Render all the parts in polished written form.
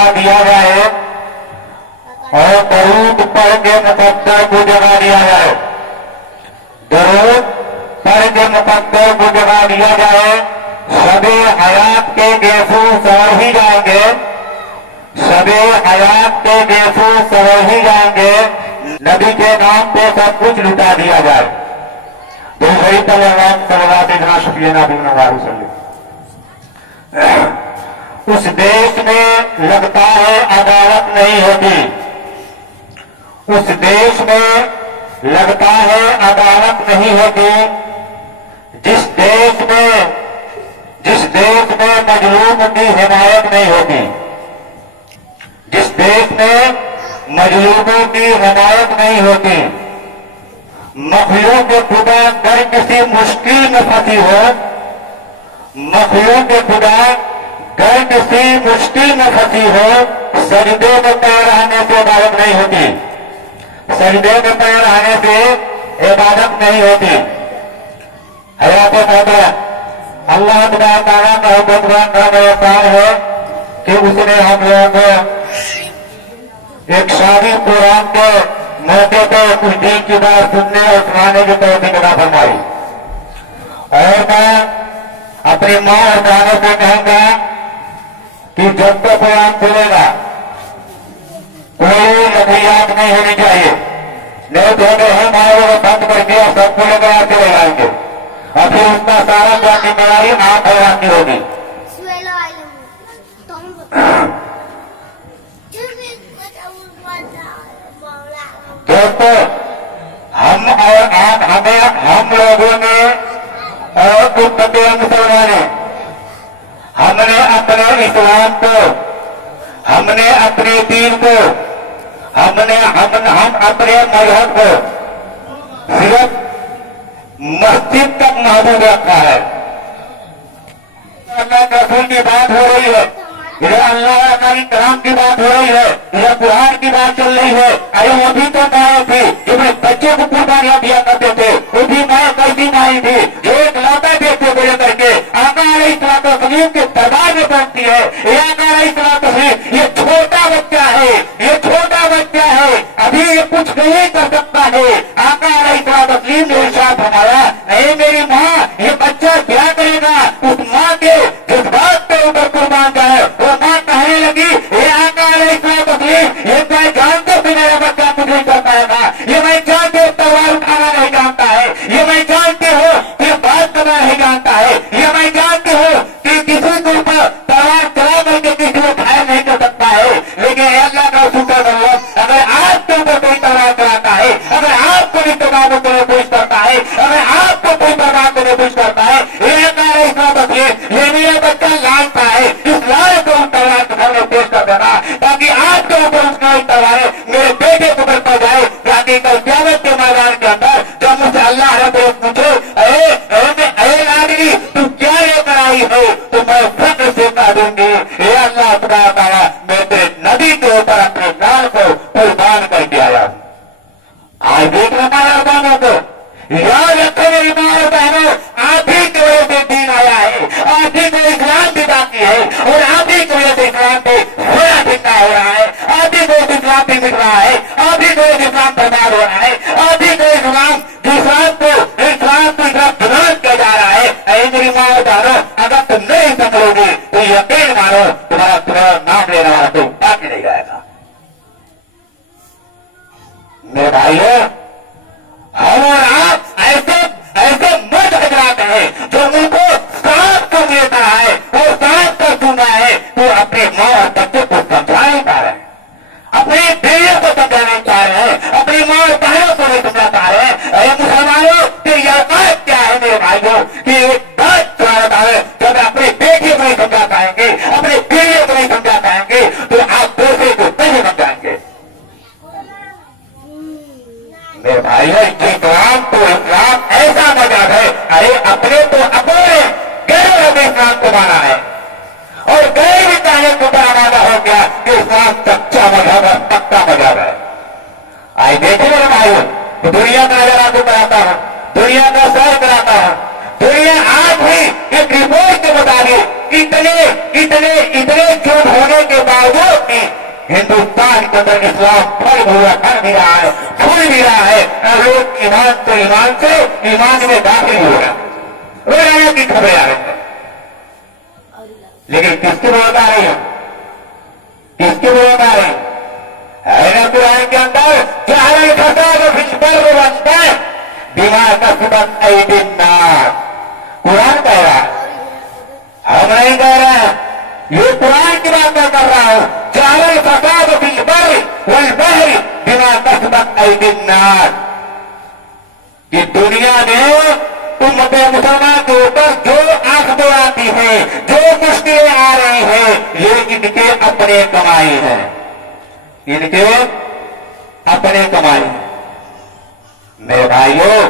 जगा दिया जाए और दरूद पढ़ के मुकद्दर को जगा दिया जाए। दरूद पढ़ के मुकद्दर को जगा दिया जाए। सबे हयात के गेसू सवर ही जाएंगे, सबे हयात के गेसू सवर ही जाएंगे। नबी के नाम पे सब कुछ लुटा दिया जाए। तो वही तलाम सलवा देखना शुक्रिया नबी नवाज। उस देश में लगता है अदालत नहीं होती, उस देश में लगता है अदालत नहीं होती। जिस देश में मजलूम की हिमायत नहीं होती, जिस देश में मजलूमों की हिमायत नहीं होती, मखलूक खुदा अगर किसी मुश्किल में फंसी हो, मखलूक खुदा अगर किसी मुश्किल में फंसी हो, सजदे में पैर आने से इबादत नहीं होती, सजदे में पैर आने से इबादत नहीं होती। हयात मोहतरा अल्लाह ताला का हुक्म है कि उसने हम लोगों को एक शादी कुरान के मौके पर कुछ दिन की बात सुनने और सुनाने की तौफीक अता फरमाई। और मैं अपनी माँ और बहनों से कहूंगा कि जब तक कुरान खुलेगा कोई नजरियात नहीं होनी चाहिए, नहीं तो हम आएगा बंद करके और सब खुलेगा चले जाएंगे और फिर उसका सारा जिम्मेदारी आप हैरान की होगी। दोस्तों, हम और आप हम लोगों ने और उम्मते मुसलमानों हमने अपने इस्लाम को, हमने अपने दीन को, हम अपने मजहब को सिर्फ मस्जिद तक महदूद रखा है। अल्लाह के रसूल की बात हो रही है, इधर अल्लाह का कलाम की बात हो रही है, इधर कुरान की बात चल रही है। अरे वो भी तो माए थी जो अपने बच्चे को कुर्बानियां दिया करते थे, वो भी माए कैसी माई थी जो एक लौटा बेटे को लेकर के आका अलैहिस्सलाम के दरबार में पहुंचती है। आका अलैहिस्सलाम, ये छोटा बच्चा है, ये छोटा बच्चा है, अभी ये कुछ नहीं कर सकता है। आका अलैहिस्सलाम ने इरशाद फरमाया, नहीं मेरी माँ, ये बच्चा क्या करेगा? उस माँ के जज्बात पे ऊपर कुर्बान जाए। वो माँ कहने लगी, ये आका अलैहिस्सलाम, ये मैं जानते भी मेरा बच्चा कुछ नहीं कर पाएगा, ये मैं जानते तलवार उठाना नहीं जानता है, ये मैं जानते हो कि बात करना नहीं जानता है, ये मैं जानते हो कि किसी के ऊपर तलवार चला करके किसी को घायल नहीं कर सकता है। लेकिन अल्लाह का शुक्र करो, अगर आपके ऊपर कोई तलवार चलाता है, अगर आपको भी तबाह करने कोशिश करता है, अगर आपको कोई बर्बाद करने कोशिश करता है, ये मेरा बच्चा लानता है, इस लाल को हम तलवार के घर में पेश कर देना ताकि आपके ऊपर उसका तलवार मेरे बेटे को बढ़ता जाए, ताकि कल क़यामत के मैदान के अंदर जब मुझसे अल्लाह रब्बुल पूछे, अरे नागरी तू क्या लेकर आई हो, तो मैं फख्र से कह दूंगी, हे अल्लाह सुब्हानहू व तआला, मैं तेरे नबी के ऊपर अपने जान को कुर्बान करके आया। आज देख रहा है बहनों को, याद रखो मेरी माँ और बहनों, आप ही की वजह से दीन आया है, आप ही को इस्लाम भी बाकी है और आप ही की वजह से इस्लाम पे थोड़ा भिन्ना हो रहा है, आप ही को इस्लाम भी मिल रहा है, आप ही को इस्लाम बर्बाद हो रहा है, आप ही को इस्लाम को बर्बाद किया जा रहा है। ऐ मेरी माँ और बहनों, अगर तुम नहीं समझोगे तो यकीन मानो तुम्हारा नाम लेने वाला कोई बाकी नहीं जाएगा। मेरे भाइयों, हम और आप ऐसे मर्द हजरात हैं जो उनको साफ कर देता है और साफ कर दूंगा है, तो अपने माँ और बच्चे को समझा नहीं पा रहे, अपने बेटे को समझा नहीं पा रहे हैं, अपनी माँ और बहनों को नहीं समझा पा रहे हैं। अरे मुसलमानों, तेरी औकात क्या है मेरे भाइयों कि एक बात सुनाता है, जब अपने बेटे को नहीं समझा पाएंगे, अपने बेटे को नहीं समझा पाएंगे, तो आप दूसरे को नहीं समझाएंगे। मेरे भाइयों, इस्लाम ऐसा मजहब है, अरे अपने तो अपने गैरों ने इस्लाम को माना है और गैर भी चाहे को बराबर हो गया कि इस्लाम सच्चा मजहब है, पक्का मजहब है। आइए देखिए मेरे भाइयों, तो दुनिया का नजर आपको कराता हूं, दुनिया का सैर कराता हूं, दुनिया आज भी एक रिपोर्ट के मुताबिक इतने झूठ होने के बावजूद भी हिंदुस्तान के अंदर इस्लाम फल भी रहा है, फूल भी रहा है और लोग ईमान से ईमान में दाखिल हो रहे हैं। रोजाना की खबरें आ रही है, लेकिन किसकी विरोध आ रही है? किसकी विरोध आ रही है? कुरान के अंदर जहल फसाद फिल बनता है दिमाग का सुबह ऐदिन्नास, कुरान कह रहा है, हम नहीं कह रहे हैं, ये कुरान की बात मैं कर रहा हूं। जहल फसाद फिल बहर बिमा कसबत ऐदिन्नास, कि दुनिया में उम्मत मुसलमान के ऊपर जो आफतें आती हैं, जो मुश्किलें आ रही हैं, ये इनके अपने कमाई है, इनके अपने कमाई है। मेरे भाइयों,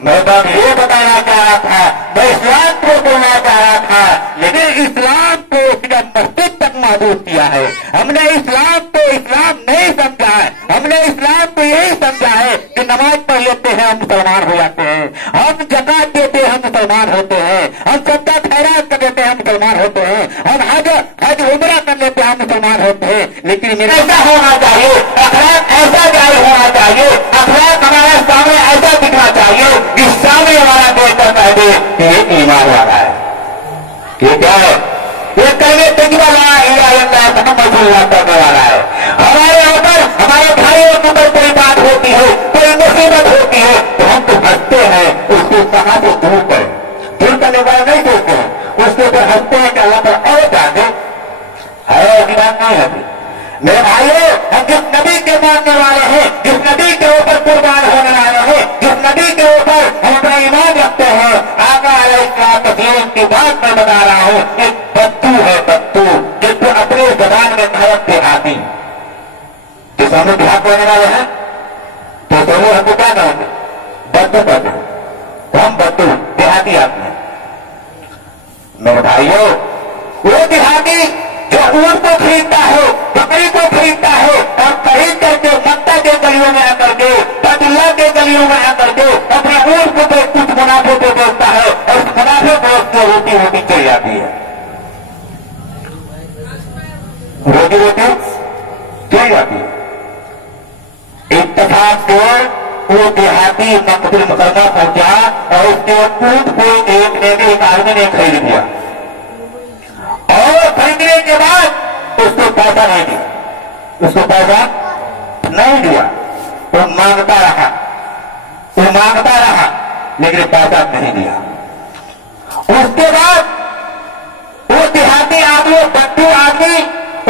मैं तो ये बताना चाह रहा था, मैं इस्लाम को बोलना चाह रहा था, लेकिन इस्लाम को सिर्फ मस्जिद तक महदूद किया है। हमने इस्लाम को इस्लाम नहीं समझा है, हमने इस्लाम को यही समझा है कि नमाज पढ़ लेते हैं हम मुसलमान हो जाते हैं, हम ज़कात देते हैं हम मुसलमान होते हैं, हम सद्का खैरात कर देते हैं हम मुसलमान होते हैं, हम हज उमरा कर लेते हैं हम मुसलमान होते हैं। लेकिन मेरा ऐसा होना चाहिए, अखलाक ऐसा जारी होना चाहिए, अखलाक हमारे सामने ऐसा दिखना चाहिए कि सामने हमारा देखकर कह दे कि ये ईमान वाला है, ये क्या है, ये कहने तकवा ला इलाहा इल्लल्लाह मुहम्मदुर करने वाला है। हमारे ऊपर, हमारे भाइयों के ऊपर कोई बात होती है, कोई मुसीबत होती है तो हम तो हंसते हैं, उसको कहां से दूर करें, दूर करने वाला नहीं सोचते हैं, उसके ऊपर हंसते हैं कि अल्लाह पर और जाने है कि बात नहीं है। मेरे भाइयों, हम जिस नबी के मानने वाले हैं, जिस नबी के ऊपर कुर्बान होने वाले हैं, जिस नबी के ऊपर हम अपना ईमान रखते हैं, आका अलैहिस्सलाम की बात मैं बता रहा हूं, एक बद्दू है, बद्दू जिसको अपने जबान में कहा देहाती, जिस हम देहात बोलने वाले हैं तो जरूर हमको क्या कहेंगे, बद्दू बद्दू, तो हम बद्दू देहाती आदमी। मेरे भाइयों, वो देहाती जो ऊंट को खरीदता है, बकरी को खरीदता है और खरीद करके मक्का के गलियों में आकर के, बैतुल्लाह के गलियों में आकर के अपने ऊंट को कुछ मुनाफे को बेचता है और उस मुनाफे को उसको रोटी रोटी चली जाती है, रोटी रोटी चली जाती है। इत्तेफाक से वो देहाती मक्का मुकरमा पहुंचा और उसके ऊंट को एक आदमी ने खरीद लिया और खरीदने के बाद उसको पैसा नहीं दिया, उसको पैसा नहीं दिया, वो मांगता रहा लेकिन पैसा नहीं दिया। उसके बाद वो देहाती आदमी, बद्दू आदमी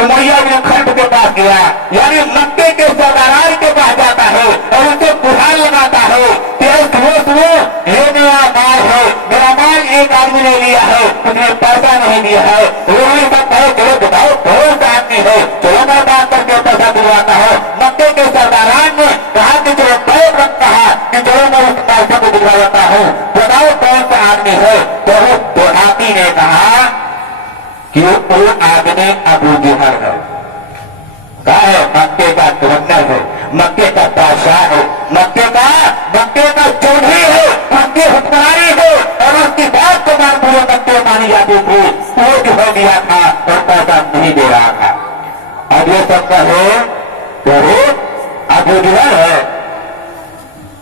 उमैया बिन खल्फ के पास गया, यानी मक्के के सरदार के पास जाता है और उसे गुहार लगाता है कि सुनो ये मेरा माल है, मेरा माल एक आदमी ने लिया है, उसने पैसा नहीं दिया है। वो सब कहे चलो बताओ कौन सा आदमी है, चलो मैं बात करके पैसा दिलवाता है। मक्के के सरदारान ने कहा कि चलो पैर रख कहा कि चलो मैं उस पैसे को दिलवा देता हूँ, बताओ कौन सा आदमी है। तो वो देहाती ने कहा कि वो आदमी अबू जहल है, कहा है मक्के का गवर्नर है, मक्के का बादशाह है, मक्के का चौधरी है, मक्के हुक्मरानी है और उसकी बात को मान पूरे मक्के मानी जाती थी। वो जो हो गया था और पैसा नहीं दे रहा था। अब ये सब कहे तो अबू जहल है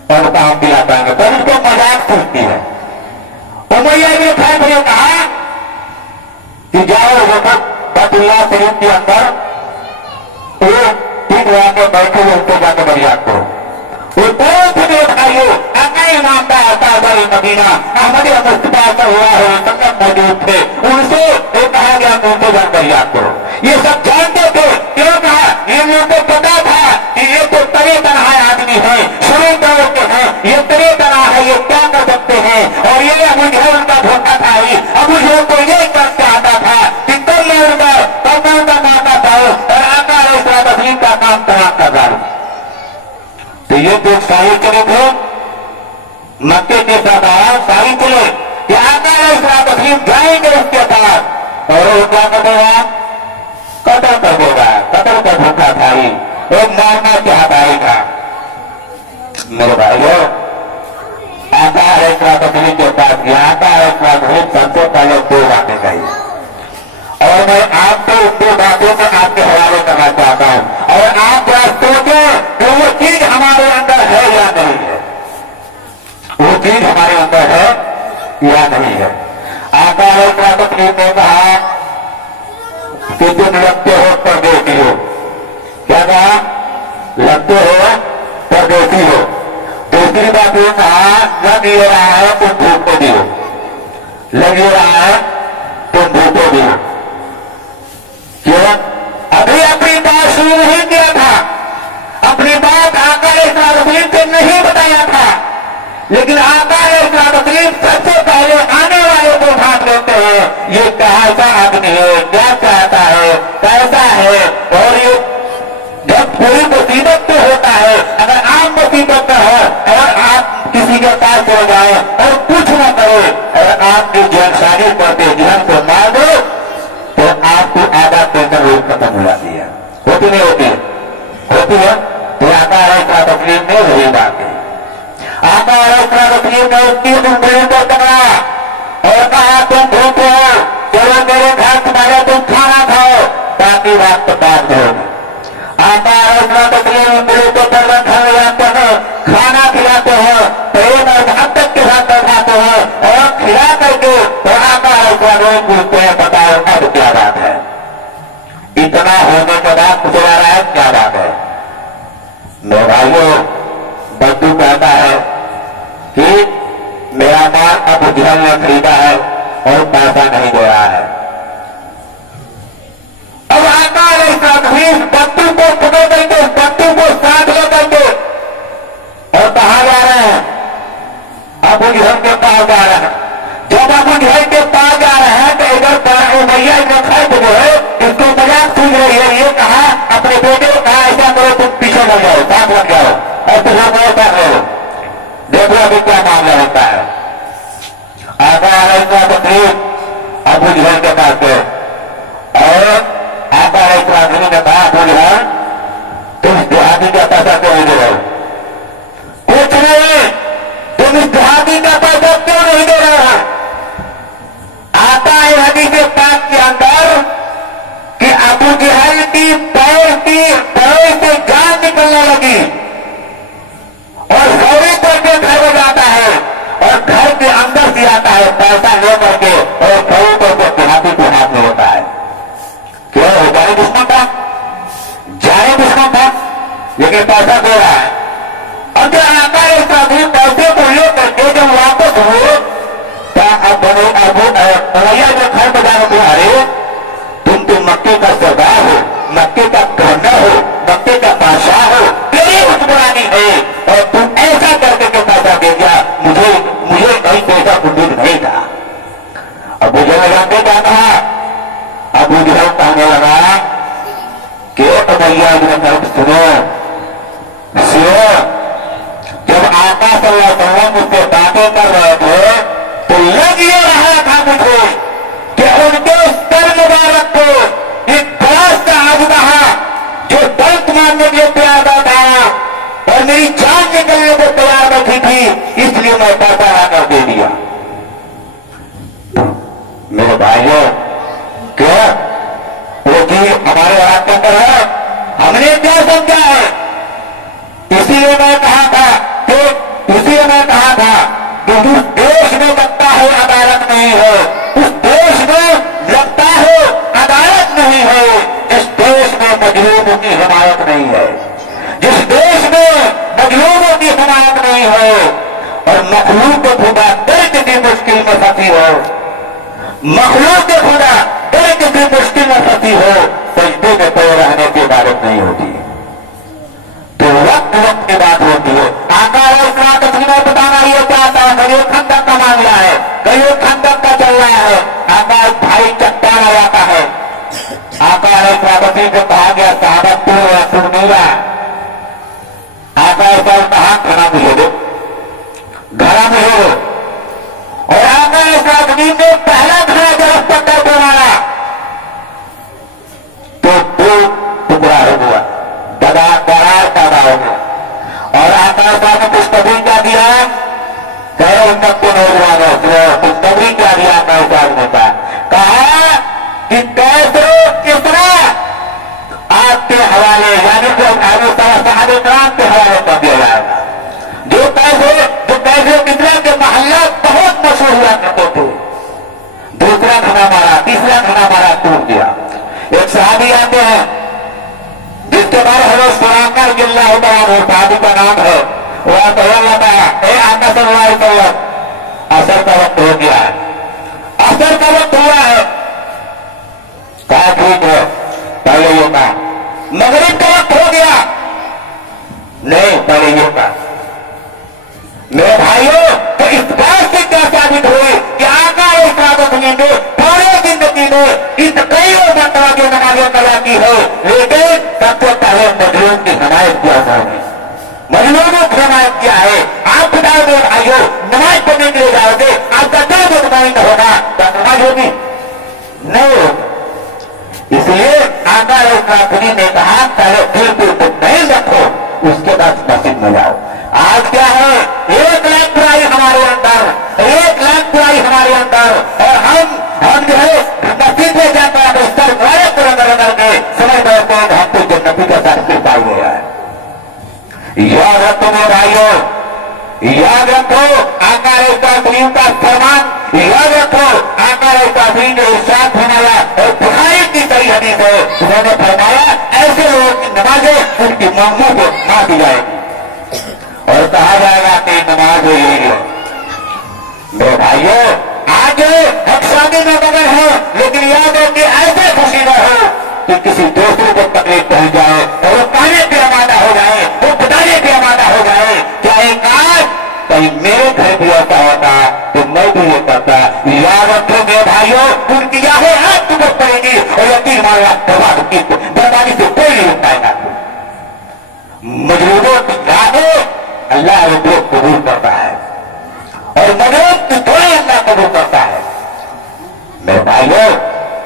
और काम दिला पाएंगे, पर उसको मजाक सूझती है। उमैया ने फैसले कहा कि जाओ बैतुल्लाह शरीफ के अंदर ठीक वहां पर बैठे हुए उनको जाकर बरियात करो। वो कौन से मेरे भाइयों आका इमाम का आता मदीना अहमद मुस्तफा सल्लल्लाहु अलैहि वसल्लम मौजूद थे, उनसे वो कहा गया उनको जाकर बरियात करो। ये सब जानते थे, क्यों कहा, इन लोगों को पता था कि ये तो तरे तरह आदमी है, शुरू दौर के हैं, ये तरे तरह है, ये क्या कर सकते हैं। और ये अबू जहल उनका धोखा था ही, अबू जहल को ये करके आता था कि कल मैं उनका माता था और आका अलैहिस्सलाम का काम तमाम कर रहा हूं। तो ये जो शाही चले थे मक्के के सरदार शाही चले कि आका अलैहिस्सलाम जाएंगे उसके पास और वो क्या कर देगा, कत्ल कर देगा, कत्ल का धोखा था ही, वो मारना चाहता ही था। मेरे भाइयों, आका अलैहिस्सलाम के पास गया लगते हो परदेसी हो। दूसरी बात ये कहा, लग ये रहा है तुम धूप को दियो, लग ये रहा है तुम धूप को दियो। क्यों? अभी अपनी बात शुरू नहीं किया था, अपनी बात आका इस्लाम से नहीं बताया था, लेकिन आका इस्लाम सबसे पहले आने वाले को भाग लेते हैं। ये कैसा आदमी है, क्या चाहता है, कैसा है, और ये जब कोई मुसीबत तो होता है, अगर आप मुसीबत में हो और आप किसी के पास हो जाए और कुछ न करो, अगर आप जो जानकारी करते जहन को मार दो तो आपको आधा पेपर रोग खत्म हो जाती है। होती नहीं होती? होती है। तो आता है इसका तकलीफ में वही बात है। आता है इसका तकलीफ में उसकी उंगली को पकड़ा और कहा तुम भूख हो, चलो मेरे घर तुम्हारे तुम खाना खाओ ताकि रात को बात करोगे। आता है इसका तकलीफ उंगली को पकड़ खाने जाते हो, खाना खिलाते हो, प्रेम और मोहब्बत के साथ बैठाते हो और खिला करके तो आता है इसका रोग पूछते हैं बताओ अब क्या बात है। इतना होने के बाद पूछा जा रहा है क्या बात है। मेरे भाइयों, बद्दू कहता है कि मेरा माल अब उज्जवल ने खरीदा है और पैसा नहीं दे रहा है। अब आता है इसका बद्दू को पकड़ करके बद्दू को साथ लेकर के और कहा जा रहे हैं अब उज्जवल के पास जा रहे हैं। जब आप उज्जवल के पास जा रहे हैं तो इधर भैया जो खर्च जो है इसको मजाक सूझ रही है। ये कहा अपने बेटे को कहा ऐसा करो तुम पीछे लग जाओ, साथ लग जाओ और तुझे नहीं कर रहे हो। देखो अभी क्या मामला होता है। आता है इसका तकलीफ अब उज्जवल के पास गए और आता है इसका आदमी ने कहा उज्जवल तुम इस देहाती का पैसा क्यों नहीं दे रहे हो? कुछ नहीं, तुम इस देहाती का पैसा क्यों नहीं दे रहे हो? आता है हदीस पाक के अंदर कि अबू जहल की पैर से जान निकलने लगी और सौरी करके घर में जाता है और घर के अंदर से आता है पैसा ले करके और सौरी करके देहाती के हाथ में होता है। क्यों? जाने दुश्मन था, जाने दुश्मन था, लेकिन पैसा दे रहा है। और जो आता है इस आदमी पैसे को ले करके जब वापस हुए अब भैया जो घर में जाने को अरे तुम तो मक्के का सरदार हो, मक्के का गवर्नर हो, मक्के का बादशाह हो, तेरी हुक्मरानी है और तुम ऐसा करके के पैसा दे दिया, मुझे कहीं पैसा उम्मीद नहीं था। अब मुझे लगा क्या कहा, अब मुझे कहने लगा कि भैया सुनो सुनो, जब आका सल्लल्लाहु अलैहि वसल्लम उससे बातें कर रहे थे तो लग ये रहा था मुझे कि उनके सर मुबारक को एक बड़ा सा आजमहा जो दर्द मारने के लिए तैयार था और मेरी जान निकलने को तैयार बैठी थी, इसलिए मैं पैसा आकर दे दिया। मेरे भाइयों, क्यों वो चीज हमारे हाथ के अंदर है, हमने क्या समझा है। इसीलिए मैं कहा था कि उस देश में लगता है अदालत नहीं है, उस देश में लगता है अदालत नहीं है, जिस देश में मजलूमों की हिमायत नहीं है, जिस देश में मजलूमों की हिमायत नहीं है और मखलूक खुदा दर्द की मुश्किल में फंसी हो, मखलूक खुदा दर्द की मुश्किल में फंसी हो, सजदे में पड़े रहने की इबादत नहीं होती, तो वक्त वक्त की बात होती है। आका तस्वीर बताना ये चाहता है, कभी खंदक का मामला है, कभी खंदक का चल रहा है, आका भाई चट्टान आ जाता है। आका ने को कहा गया साहब तुम नीला, आका ऐसा कहा घना मुझे दो, घना मुझे दो, और आका इस आदमी ने पहला घना जब पत्थर को मारा तो दो टुकड़ा हो गया, दरार पैदा हो गया। और आकाश ने पुष्पी क्या दिया, कह उन्नत को नौजवान पुष्पी क्या दिया आकाश ने कहा कि कैसे कितना आपके हवाले यानी कि साहब के हवाले कर दिया जाएगा। जो पैसे कितना के महल्ला बहुत मशहूर हुआ करते थे, दूसरा घना मारा, तीसरा घना मारा, टूट दिया। एक साहबी आते हैं जिसके बारे हमें सुनाकर रज़ियल्लाहु तआला साहब का नाम है। वह तो अल्लाह आका सल्लल्लाहु अलैहि वसल्लम असर का वक्त हो गया है, असर का वक्त हुआ है। कहा ठीक है पहले ये कहा मगरिब का वक्त हो गया, नहीं पहले ये कहा। मेरे भाइयों तो इस बात से क्या साबित हुई कि आका ने पूरे जिंदगी में इन कई मरतबा की नमाज़ें कज़ा की है, लेकिन सबसे पहले मजलूम की हिमायत किया उन्होंने, मजलूमों की हिमायत किया है। आप बताओ मेरे भाइयों नमाज पढ़ने के लिए जाओगे, आपका दिल मुतमईन होगा तो नमाज होगी नहीं होगी। इसलिए आका ने कहा पहले दिल को मुतमईन रखो, उसके बाद मस्जिद में जाओ। आज क्या है 1 लाख बुराई हमारे अंदर, 1 लाख बुराई हमारे अंदर, और हम जो है मस्जिद में जाकर सर वाले को रगड़ के समझ बैठते हैं हम तो जन्नती का सर्टिफिकेट पाई गया है। याद रखो मेरे भाइयों, याद रखो आका तस्लीम का फरमान, याद रखो आका तस्लीम ने इरशाद फरमाया और बुखारी की सही हदीस है, उन्होंने फरमाया ऐसे लोगों की नमाजें उनकी मांगों को ना दी जाएगी और कहा जाएगा कि नमाज है। मेरे भाइयों आज हम शादी में मगन है, लेकिन याद है कि ऐसे खुशी न हो कि किसी दूसरे को तकलीफ पहुंच जाए और वो कहने पे आमादा हो जाए, वो बताने पे आमादा हो जाए क्या एक आज कहीं मेरे घर भी ऐसा होता तो मैं भी ये करता। याद रखो मेरे भाइयों उनकी यादें आज तुमको पड़ेगी और यकीन मानना बर्बादी से कोई नहीं उठाएगा। मजलूमों की यादें अल्लाह को कबूल करता है और मजलूम की दुआएं अल्लाह कबूल करता है। मेरे भाइयों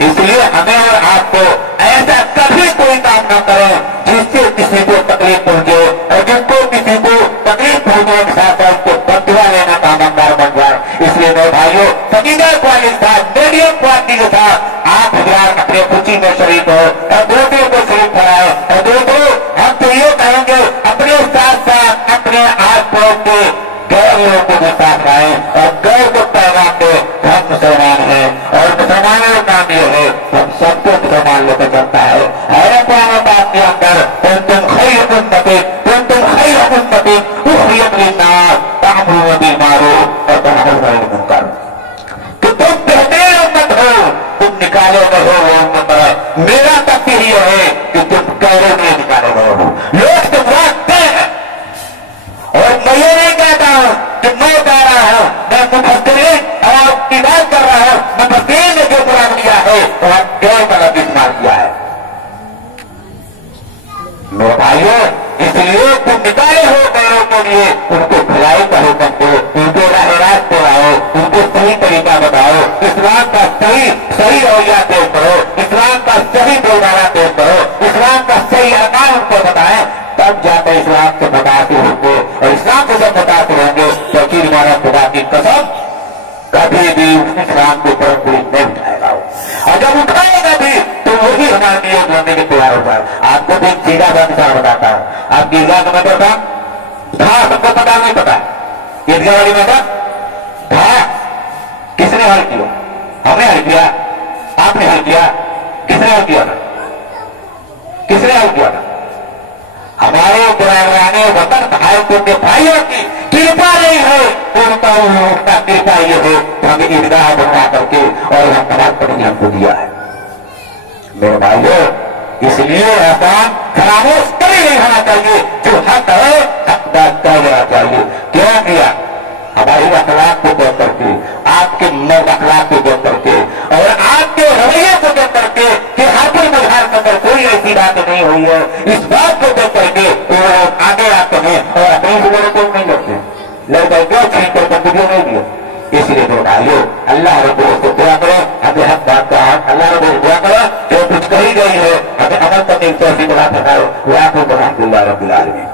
इसलिए हमें और आपको ऐसा कभी कोई काम न करें जिससे किसी को तकलीफ पहुंचे और जिसको किसी को तकलीफ पहुंचने के साथ उसको बदुआ लेना का मंगार बन जाए। इसलिए मेरे भाइयों सकीना क्वालिटी के साथ मीडियम क्वालिटी के साथ आप हजरात अपने खुशी में शरीक हो और दूसरे को शरीक कराए। और दोस्तों हम तो ये कहेंगे अपने साथ साथ अपने आस पड़ोस के गैर लोगों को भी साथ लाए और गैर को पैगाम दे हम मुसलमान हैं और मुसलमानों का काम ये है हम सबको मुसलमान लेकर चलता है। बात के अंदर तुम खैर उम्मती उखरियत लिन्नास तामुरूना बिल मारूफ व तनहौना अनिल मुनकर कि तुम बेहतरीन उम्मत हो, तुम निकाले न हो वो उम्मत। मेरा तक यही है कि तुम गैरों में निकाले न हो। लोग तुम रास्ते हैं और मैं ये नहीं कहता हूं कि मैं कह रहा हूं, मैं मुफस्सिरीन और आपकी बात कर रहा हूं। मुफस्सिरीन ने जो कुरान दिया है वह गैर का लफ्ज़ इस्तेमाल किया है। मेरे भाइयों इसलिए तुम निकाले हो गैरों के लिए, उनको भलाई का हुक्म दो, उनको राह रास्ते लाओ, उनको सही तरीका बताओ, इस्लाम का सही रवैया पेश करो, इस्लाम का सही बोलबाला पेश करो, इस्लाम का सही अरकान उनको बताएं, तब जाकर इस्लाम से मुतासिर होंगे। और इस्लाम से जब मुतासिर होंगे तो यकीन मानो खुदा की कसम कभी भी इस्लाम के ऊपर कोई नहीं उठाएगा। और जब उठाएगा भी तो वही हमारे लिए बनने के तैयार होगा। आपको भी सीधा बात बताता हूँ। आप ईदगाह का मतलब था सबको पता नहीं पता ईदगाह वाली मतलब था किसने हल किया? हमने हल किया, आपने हल किया, किसने हल किया था? किसने हल किया था? हमारे पुराने वतन भाइयों के भाइयों की कृपा नहीं है, उनका कृपा ये है हमें ईदगाह बनवा करके और हम नमाज पढ़ने हमको दिया है। मेरे भाइयों इसलिए आसान खामोश कभी नहीं होना चाहिए, जो हक है हक बात कह देना चाहिए। क्यों किया? हमारी अखलाक को देख करके, आपके मर्द अखलाक को देख करके और आपके रवैये को देख करके कि हाथी मजहर के अंदर कोई ऐसी बात नहीं हुई है, इस बात को देख करके वो लोग आगे आते हैं और अपनी से लोगों को नहीं लगते लगता क्यों छीन कर बंदूकियों नहीं दिए। इसलिए मेरे भाइयों अल्लाह रब्बुल इज्जत दुआ करो, हमें हक बात का अल्लाह रब्बुल दुआ करो, जो कुछ कही गई है हमें अमल करने की तौफीक अता फरमाए। वाक़िअ अल्हम्दुलिल्लाह रब्बिल आलमीन।